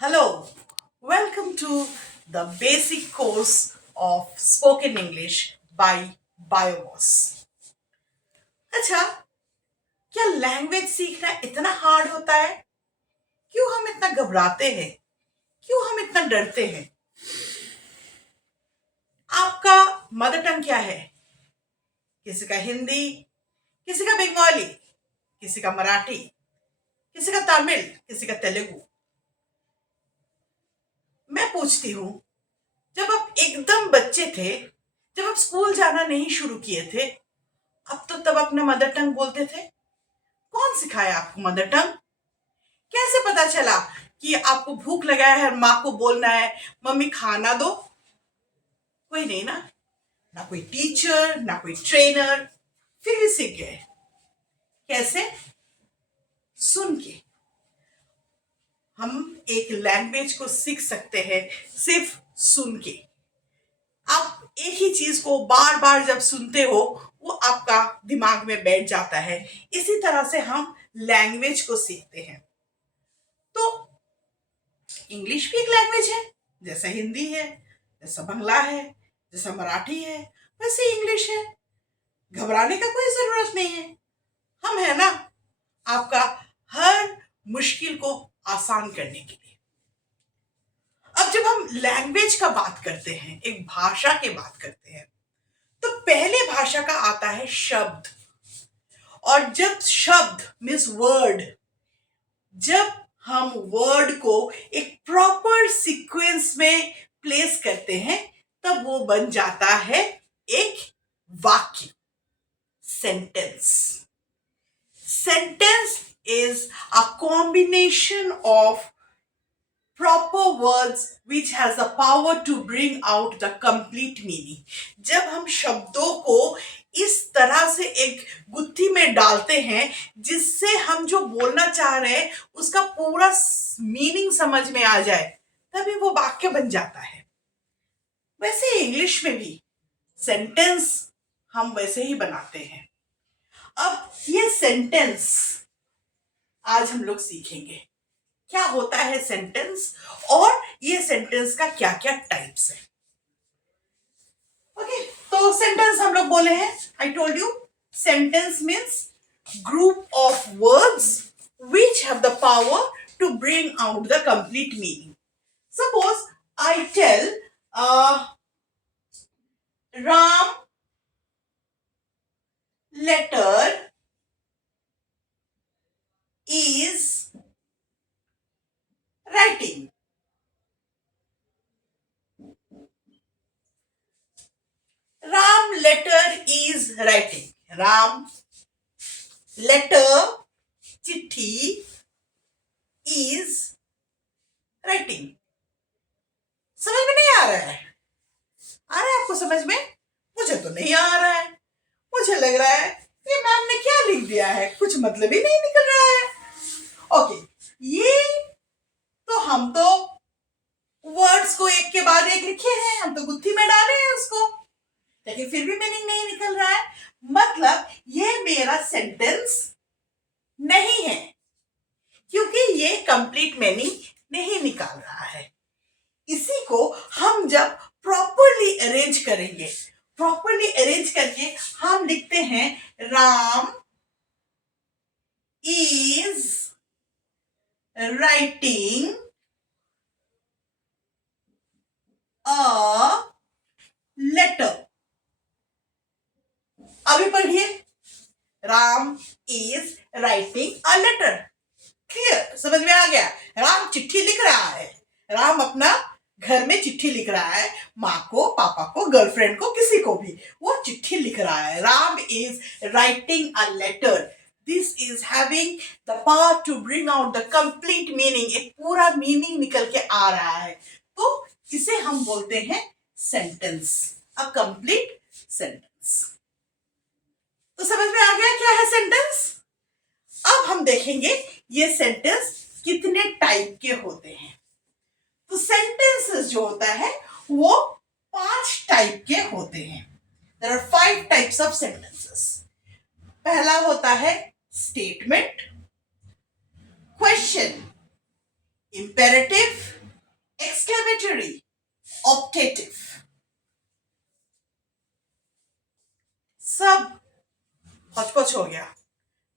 Hello, welcome to the basic course of spoken English by BioBoss. अच्छा, क्या language सीखना इतना हार्ड होता है? क्यों हम इतना घबराते हैं? क्यों हम इतना डरते हैं? आपका मदर टंग क्या है? किसी का हिंदी, किसी का बंगाली, किसी का मराठी, किसी का तमिल, किसी का तेलुगु। मैं पूछती हूँ, जब आप एकदम बच्चे थे, जब आप स्कूल जाना नहीं शुरू किए थे, अब तो तब अपना मदर टंग बोलते थे। कौन सिखाया आपको मदर टंग? कैसे पता चला कि आपको भूख लगा है और माँ को बोलना है मम्मी खाना दो? कोई नहीं ना, ना कोई टीचर ना कोई ट्रेनर, फिर भी सीख गए। कैसे? सुन के। हम एक लैंग्वेज को सीख सकते हैं सिर्फ सुन के। आप एक ही चीज को बार बार जब सुनते हो, वो आपका दिमाग में बैठ जाता है। इसी तरह से हम लैंग्वेज को सीखते हैं। तो इंग्लिश भी एक लैंग्वेज है, जैसा हिंदी है, जैसा बांग्ला है, जैसा मराठी है, वैसे इंग्लिश है। घबराने का कोई जरूरत नहीं है। हम है ना, आपका हर मुश्किल को आसान करने के लिए। अब जब हम लैंग्वेज का बात करते हैं, एक भाषा की बात करते हैं, तो पहले भाषा का आता है शब्द। और जब शब्द मीन्स वर्ड, जब हम वर्ड को एक प्रॉपर सीक्वेंस में प्लेस करते हैं, तब वो बन जाता है एक वाक्य, sentence. Sentence is a combination of proper words which has the power to bring out the complete meaning. जब हम शब्दों को इस तरह से एक गुत्थी में डालते हैं जिससे हम जो बोलना चाह रहे हैं उसका पूरा मीनिंग समझ में आ जाए, तभी वो वाक्य बन जाता है। वैसे इंग्लिश में भी सेंटेंस हम वैसे ही बनाते हैं। अब ये सेंटेंस आज हम लोग सीखेंगे, क्या होता है सेंटेंस और ये सेंटेंस का क्या क्या टाइप्स है। ओके, तो सेंटेंस हम लोग बोले हैं, I told you, sentence means group of words which have the power to bring out the complete meaning. Suppose I tell Ram letter is writing. Ram letter is writing. Ram letter चिट्ठी is writing. समझ में नहीं आ रहा है? आ रहा है आपको समझ में? मुझे तो नहीं आ रहा है। मुझे लग रहा है कि मैम ने क्या लिख दिया है, कुछ मतलब ही नहीं निकल रहा है। ओके, ये तो हम तो वर्ड्स को एक के बाद एक लिखे हैं, हम तो गुत्थी में डाले हैं उसको, लेकिन फिर भी मीनिंग नहीं निकल रहा है। मतलब ये मेरा सेंटेंस नहीं है, क्योंकि ये कंप्लीट मीनिंग नहीं निकाल रहा है। इसी को हम जब प्रॉपरली अरेंज करेंगे, प्रॉपरली अरेंज करके हम लिखते हैं Ram is writing a letter. अभी पढ़िए, Ram is writing a letter. Clear? समझ में आ गया? राम चिट्ठी लिख रहा है। राम अपना घर में चिट्ठी लिख रहा है, माँ को, पापा को, गर्लफ्रेंड को, किसी को भी वो चिट्ठी लिख रहा है। Ram is writing a letter. This is having the power to bring out the complete meaning. एक पूरा मीनिंग निकल के आ रहा है, तो इसे हम बोलते हैं सेंटेंस, अ कंप्लीट सेंटेंस। तो समझ में आ गया क्या है सेंटेंस? अब हम देखेंगे ये सेंटेंस कितने टाइप के होते हैं। तो सेंटेंसेस जो होता है वो 5 टाइप के होते हैं। There are 5 types of sentences. पहला होता है statement, question, imperative, exclamatory, optative, सब hodgepodge हो गया।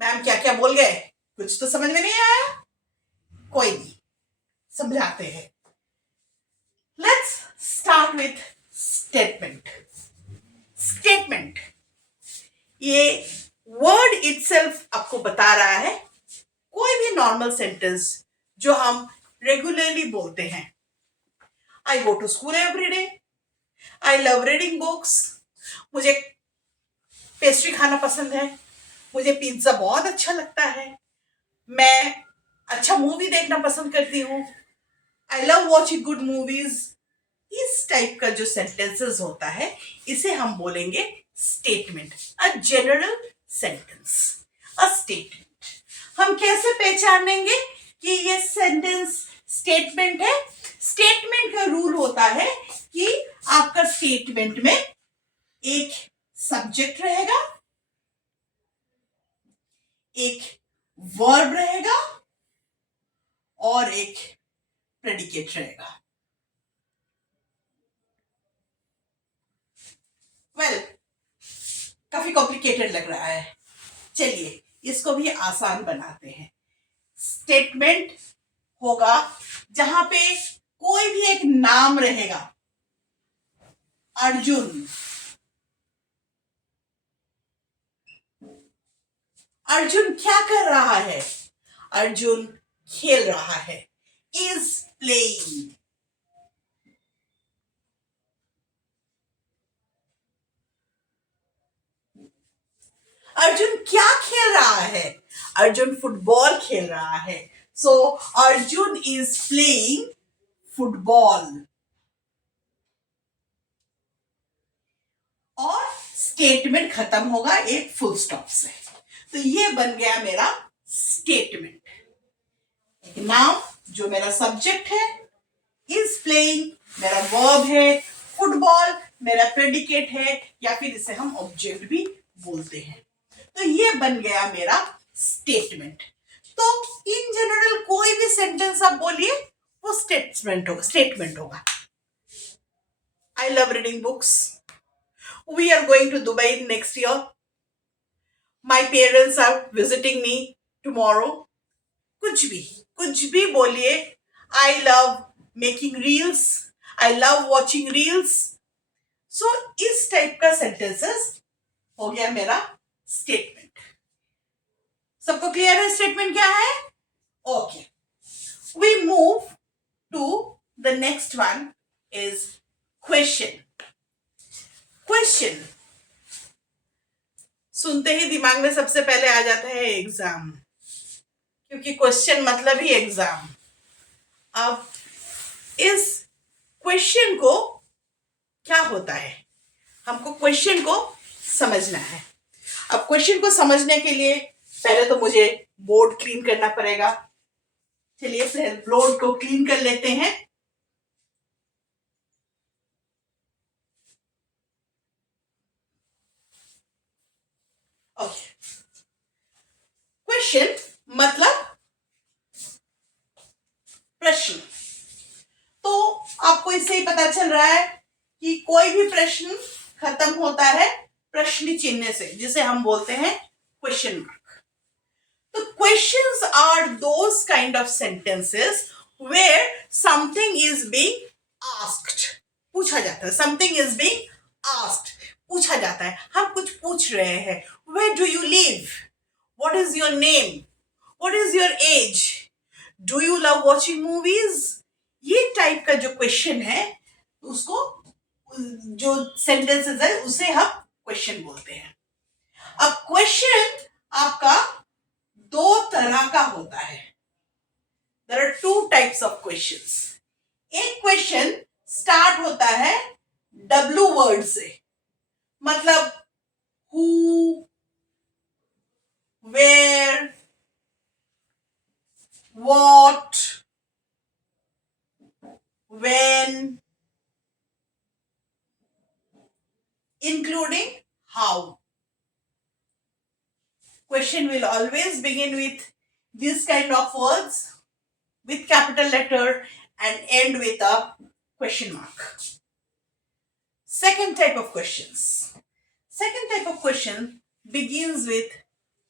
मैम क्या क्या बोल गए, कुछ तो समझ में नहीं आया, कोई नहीं, समझाते हैं। Let's start with statement. Statement, ये वर्ड इटसेल्फ आपको बता रहा है कोई भी नॉर्मल सेंटेंस जो हम रेगुलरली बोलते हैं। I go to school every day, I love reading books, मुझे पेस्ट्री खाना पसंद है, मुझे पिज्जा बहुत अच्छा लगता है, मैं अच्छा मूवी देखना पसंद करती हूँ, आई लव वॉचिंग गुड मूवीज। इस टाइप का जो सेंटेंसेस होता है इसे हम बोलेंगे statement, a general sentence, a statement. हम कैसे पहचानेंगे कि ये सेंटेंस स्टेटमेंट है? स्टेटमेंट का रूल होता है कि आपका स्टेटमेंट में एक सब्जेक्ट रहेगा, एक वर्ब रहेगा और एक प्रेडिकेट रहेगा। वेल, काफी कॉम्प्लिकेटेड लग रहा है, चलिए इसको भी आसान बनाते हैं। स्टेटमेंट होगा जहां पे कोई भी एक नाम रहेगा। अर्जुन, अर्जुन क्या कर रहा है? अर्जुन खेल रहा है, इज प्लेइंग। अर्जुन क्या खेल रहा है? अर्जुन फुटबॉल खेल रहा है, सो अर्जुन इज प्लेइंग फुटबॉल। और स्टेटमेंट खत्म होगा एक फुल स्टॉप से। तो ये बन गया मेरा स्टेटमेंट। एक नाम जो मेरा सब्जेक्ट है, इज प्लेइंग मेरा वर्ब है, फुटबॉल मेरा प्रेडिकेट है, या फिर इसे हम ऑब्जेक्ट भी बोलते हैं। तो ये बन गया मेरा स्टेटमेंट। तो इन जनरल कोई भी सेंटेंस आप बोलिए वो स्टेटमेंट होगा। I love reading books, we are going to Dubai next year, my parents are visiting me tomorrow, कुछ भी बोलिए। I love making reels, I love watching reels. So इस टाइप का सेंटेंसेस हो गया मेरा स्टेटमेंट। सबको क्लियर है स्टेटमेंट क्या है? Okay, we move to the next one is question. Question सुनते ही दिमाग में सबसे पहले आ जाता है एग्जाम, क्योंकि क्वेश्चन मतलब ही एग्जाम। अब इस क्वेश्चन को क्या होता है, हमको क्वेश्चन को समझना है। अब क्वेश्चन को समझने के लिए पहले तो मुझे बोर्ड क्लीन करना पड़ेगा। चलिए पहले बोर्ड को क्लीन कर लेते हैं। ओके, क्वेश्चन मतलब प्रश्न। तो आपको इससे ही पता चल रहा है कि कोई भी प्रश्न खत्म होता है प्रश्न चिन्ह से, जिसे हम बोलते हैं क्वेश्चन मार्क। तो questions are those kind of sentences where something is being asked, पूछा जाता है। समथिंग इज बीइंग आस्क्ड, पूछा जाता है, हम कुछ पूछ रहे हैं। Where do you live, what is your name, what is your age, do you love watching movies. ये टाइप का जो क्वेश्चन है उसको, जो सेंटेंसेस है उसे हम क्वेश्चन बोलते हैं। अब क्वेश्चन आपका दो तरह का होता है। There are two types of questions. एक क्वेश्चन स्टार्ट होता है डब्ल्यू वर्ड से, मतलब who, where, what, when, including how. Question will always begin with this kind of words with capital letter and end with a question mark. Second type of questions. Second type of question begins with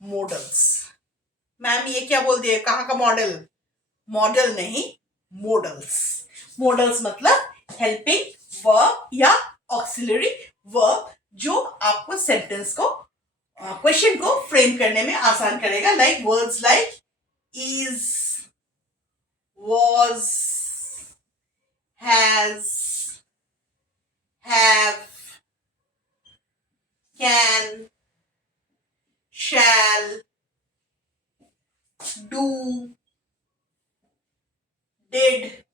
modals. Ma'am ये क्या बोल दिए, कहाँ का model? Model नहीं, models. Models मतलब helping verb या auxiliary verb जो आपको सेंटेंस को क्वेश्चन को फ्रेम करने में आसान करेगा. Like words like is, was, has, have, can, shall, do, did,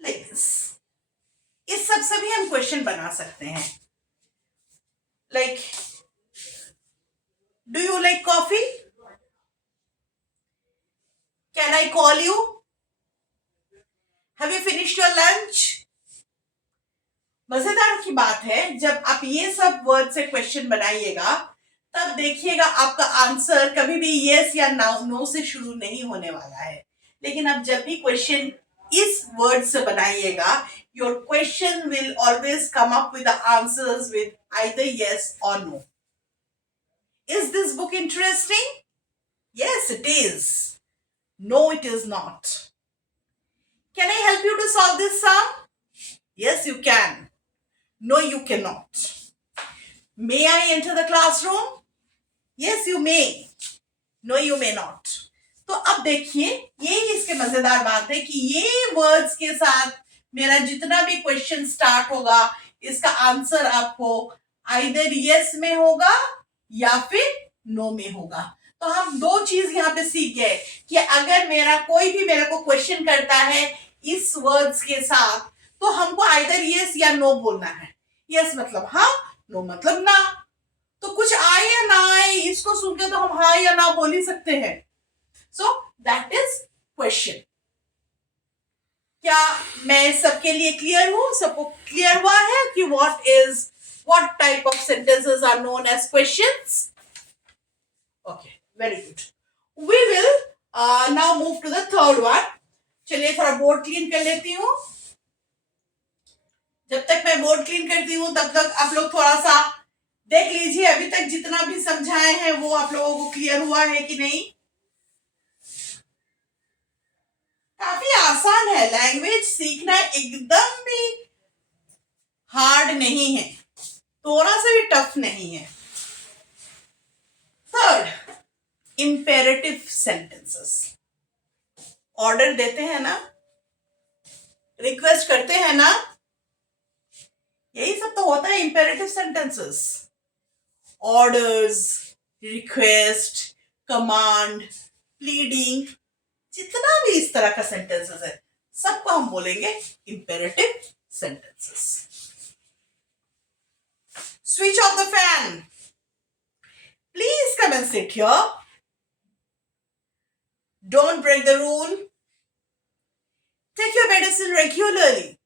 like this. इस सब से भी हम क्वेश्चन बना सकते हैं. Like do you like coffee? Can I call you? Have you finished your lunch? मजेदार की बात है, जब आप ये सब वर्ड से क्वेश्चन बनाइएगा तब देखिएगा आपका आंसर कभी भी यस या नो से शुरू नहीं होने वाला है. लेकिन आप जब भी क्वेश्चन इस वर्ड से बनाइएगा, your question will always come up with the answers with either yes or no. Is this book interesting? Yes it is. No it is not. Can I help you to solve this sum? Yes you can. No, you cannot. May I enter the classroom? Yes, you may. No, you may not. तो अब देखिए, यही इसके मजेदार बात है कि ये वर्ड्स के साथ मेरा जितना भी क्वेश्चन स्टार्ट होगा, इसका आंसर आपको आइदर यस में होगा या फिर नो में होगा. तो हम दो चीज यहाँ पे सीख गए कि अगर कोई भी मेरे को क्वेश्चन करता है इस वर्ड्स के साथ, तो हमको आइदर यस या नो बोलना है. यस मतलब हाँ, नो मतलब ना. तो कुछ आए या ना आए, इसको सुनकर तो हम हाँ या ना बोल ही सकते हैं. So that is question. क्या मैं सबके लिए क्लियर हूं? सबको क्लियर हुआ है कि what type of sentences are known as questions? Okay, very good. We will now move to the third one. चलिए थोड़ा बोर्ड क्लीन कर लेती हूँ. जब तक मैं बोर्ड क्लीन करती हूँ तब तक आप लोग थोड़ा सा देख लीजिए अभी तक जितना भी समझाए हैं वो आप लोगों को क्लियर हुआ है कि नहीं. काफी आसान है. लैंग्वेज सीखना एकदम भी हार्ड नहीं है, थोड़ा सा भी टफ नहीं है. Third, imperative sentences. ऑर्डर देते हैं ना, रिक्वेस्ट करते हैं ना, यही सब तो होता है imperative sentences. Orders, request, command, pleading, जितना भी इस तरह का सेंटेंसेस है सबको हम बोलेंगे imperative sentences. Switch off the fan. Please come and sit here. Don't break the rule. Take your medicine regularly.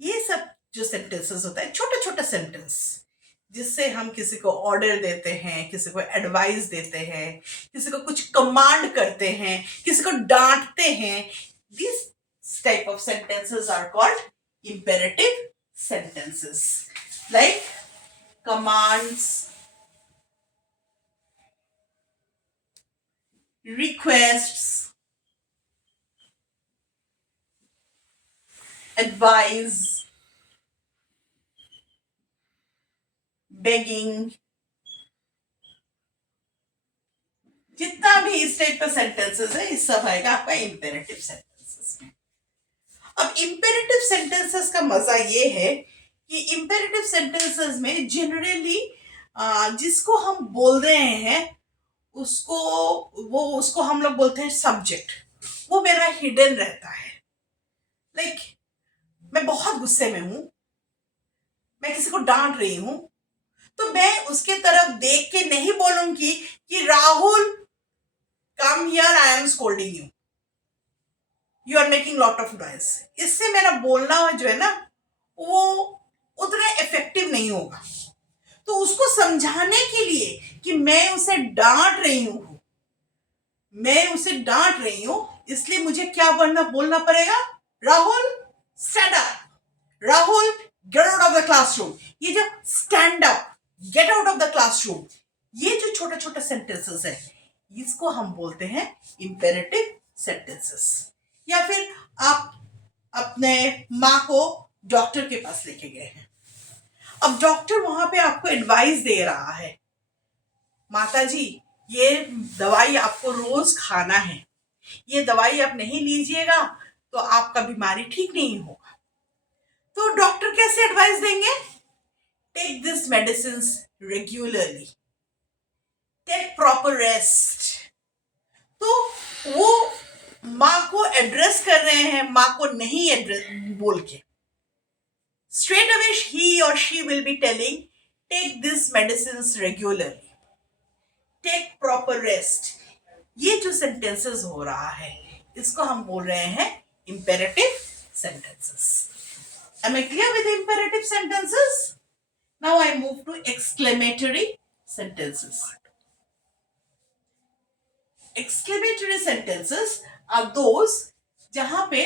ये सब जो सेंटेंसेस होता है, छोटा छोटा सेंटेंस जिससे हम किसी को ऑर्डर देते हैं, किसी को एडवाइस देते हैं, किसी को कुछ कमांड करते हैं, किसी को डांटते हैं, this type of sentences are called imperative sentences. Like commands, requests, advice, begging, जितना भी इस टाइप का सेंटेंसेस है इस सब आएगा आपका इंपेरेटिव सेंटेंसेस में. अब इंपेरेटिव सेंटेंसेस का मजा ये है कि इंपेरेटिव सेंटेंसेस में जनरली जिसको हम बोल रहे हैं उसको हम लोग बोलते हैं सब्जेक्ट. वो मेरा हिडन रहता है. लाइक मैं बहुत गुस्से में हूं, मैं किसी को डांट रही हूं, तो मैं उसके तरफ देख के नहीं बोलूंगी कि Rahul come here, I am scolding you, you are making lot of noise. इससे मेरा बोलना जो है ना वो उतना इफेक्टिव नहीं होगा. तो उसको समझाने के लिए कि मैं उसे डांट रही हूं, मैं उसे डांट रही हूं, इसलिए मुझे क्या बोलना पड़ेगा? Rahul, stand up. Rahul, get out of the classroom. ये जो stand up, get out of the classroom, ये जो छोटे छोटे सेंटेंसेस है, इसको हम बोलते हैं इंपेरेटिव सेंटेंसेस। या फिर आप अपने माँ को डॉक्टर के पास लेके गए हैं। अब डॉक्टर वहां पे आपको एडवाइस दे रहा है, माता जी ये दवाई आपको रोज खाना है, ये दवाई आप नहीं लीजिएगा तो आपका बीमारी ठीक नहीं होगा। तो डॉक्टर कैसे एडवाइस देंगे? Take this medicine regularly, take proper rest. तो वो माँ को एड्रेस कर रहे हैं, माँ को नहीं एड्रेस बोल के, straight away he or she will be telling, take this medicines regularly, take proper rest। ये जो सेंटेंसेस हो रहा है, इसको हम बोल रहे हैं imperative sentences। Am I clear with the imperative sentences? Now I move to exclamatory sentences। exclamatory sentences are those जहां पे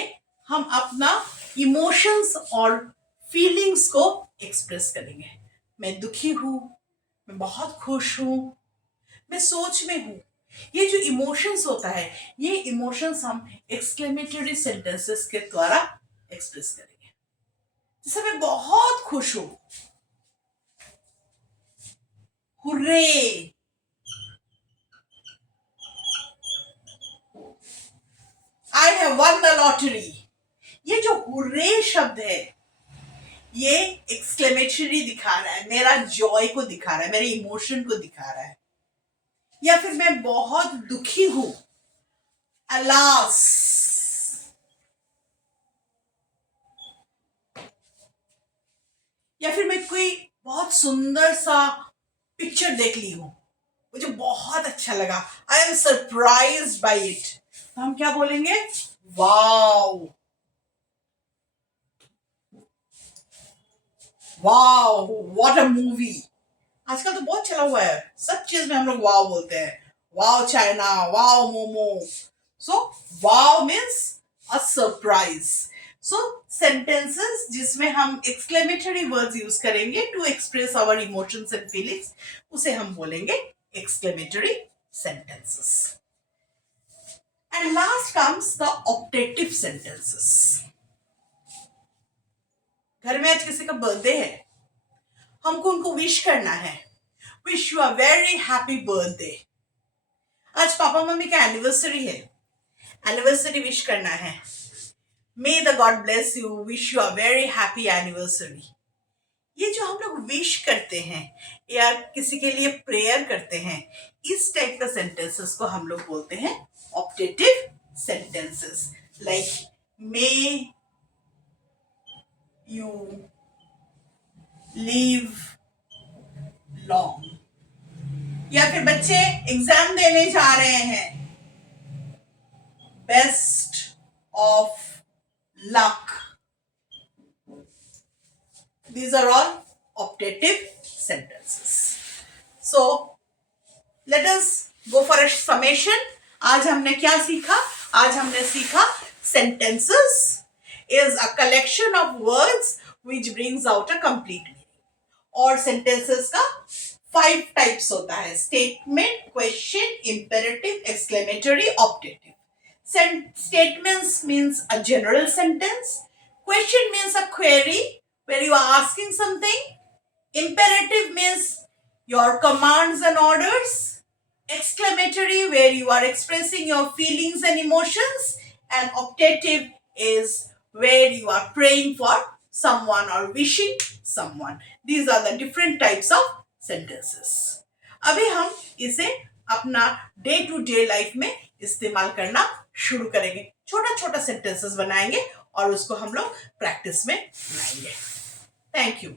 हम अपना इमोशंस और फीलिंग्स को एक्सप्रेस करेंगे। मैं दुखी हूं, मैं बहुत खुश हूं, मैं सोच में हूं। ये जो इमोशंस होता है, ये इमोशंस हम एक्सक्लेमेटरी सेंटेंसेस के द्वारा एक्सप्रेस करेंगे। जैसे मैं बहुत खुश हूं, hurray, I have one the lottery. ये जो हुर्रे शब्द है, ये एक्सक्लेमेटरी दिखा रहा है, मेरा जॉय को दिखा रहा है, मेरे इमोशन को दिखा रहा है। या फिर मैं बहुत दुखी हूं, अलास। या फिर मैं कोई बहुत सुंदर सा पिक्चर देख ली हूं, मुझे बहुत अच्छा लगा, I am surprised bye it. तो हम क्या बोलेंगे? Wow, wow, what a movie. आजकल तो बहुत चला हुआ है, सब चीज में हम लोग वाओ बोलते हैं। Wow China, wow momo. So wow means a surprise. So sentences जिसमें हम एक्सक्लेमेटरी वर्ड्स यूज करेंगे to express our emotions and feelings, उसे हम बोलेंगे exclamatory sentences. And last comes the optative sentences. घर में आज किसी का बर्थडे है, हमको उनको विश करना है, wish you a very happy birthday. आज पापा मम्मी का एनिवर्सरी है, एनिवर्सरी विश करना है, मे the God bless you, wish you a very happy anniversary. ये जो हम लोग विश करते हैं या किसी के लिए प्रेयर करते हैं, इस टाइप का सेंटेंसेस को हम लोग बोलते हैं optative sentences. Like may you live long. या फिर बच्चे एग्जाम देने जा रहे हैं, best of luck. These are all optative sentences. So let us go for a summation। आज हमने क्या सीखा? आज हमने सीखा sentences is a collection of words which brings out a complete meaning। और sentences का 5 types होता है: statement, question, imperative, exclamatory, optative। Statements means a general sentence. Question means a query where you are asking something. Imperative means your commands and orders. Exclamatory where you are expressing your feelings and emotions. And optative is where you are praying for someone or wishing someone। These are the different types of sentences। अभी हम इसे अपना day to day life में इस्तेमाल करना शुरू करेंगे। छोटा छोटा सेंटेंसेस बनाएंगे और उसको हम लोग प्रैक्टिस में लाएंगे। Thank you.